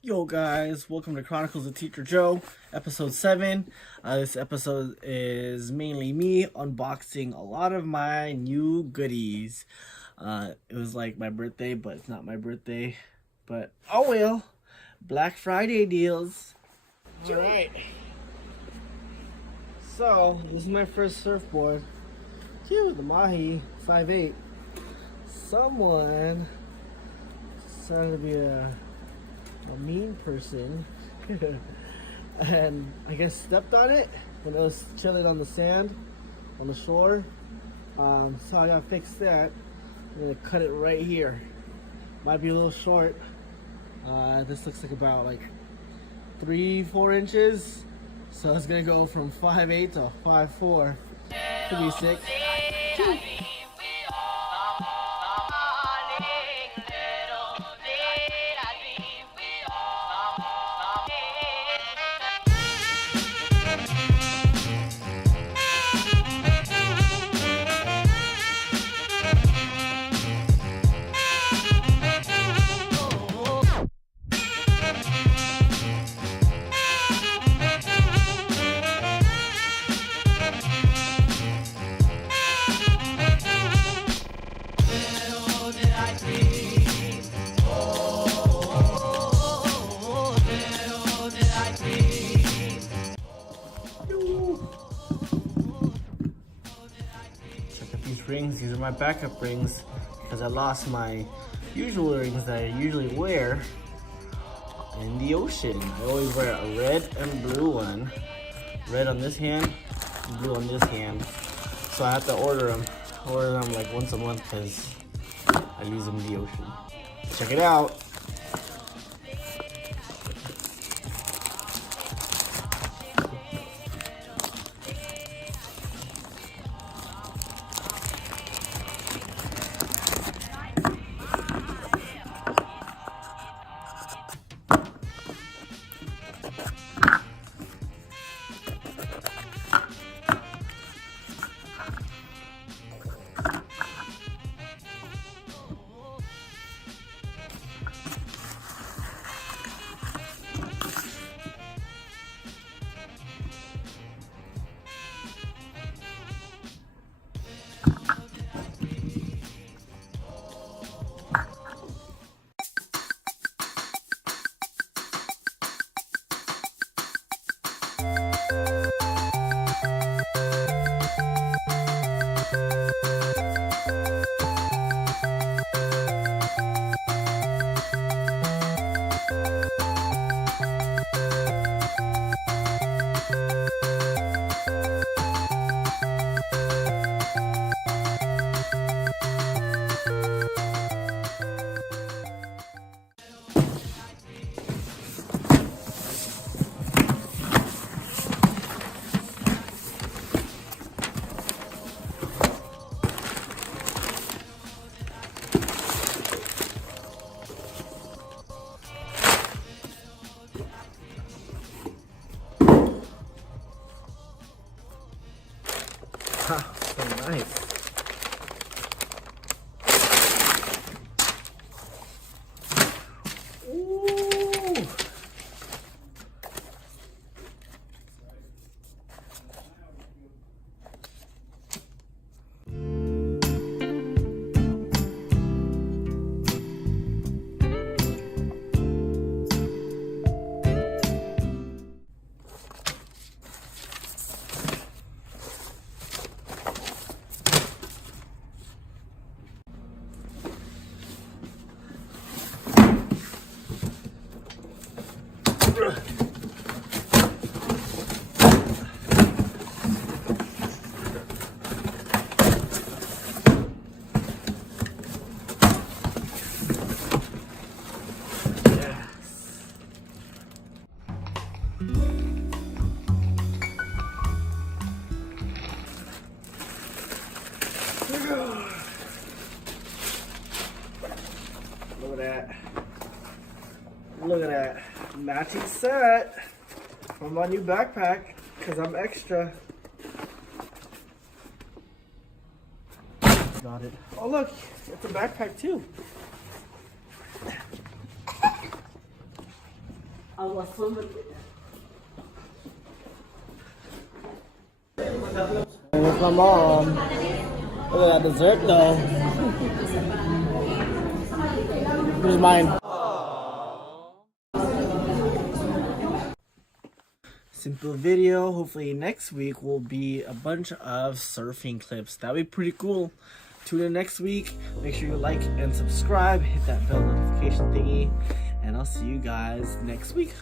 Yo guys, welcome to Chronicles of Teacher Joe, episode 7. This episode is mainly me unboxing a lot of my new goodies. It was like my birthday, but it's not my birthday. But oh well, Black Friday deals. Alright. So, this is my first surfboard. Chyewww, the Mahi 5'8". Someone decided to be a mean person and I guess stepped on it when it was chilling on the sand on the shore. So I gotta fix that. I'm gonna cut it right here. Might be a little short. This looks like about like 3-4 inches, so it's gonna go from 5'8" to 5'4". Could be sick. Rings. These are my backup rings because I lost my usual rings that I usually wear in the ocean. I always wear a red and blue one. Red on this hand, blue on this hand. So I have to order them like once a month because I lose them in the ocean. Check it out. So nice. Ooh. Look at that. Look at that. Matching set from my new backpack because I'm extra. Got it. Oh look, it's a backpack too. With my mom. Look at that dessert though. Here's mine. Simple video. Hopefully next week will be a bunch of surfing clips. That'd be pretty cool. Tune in next week. Make sure you like and subscribe. Hit that bell notification thingy. And I'll see you guys next week.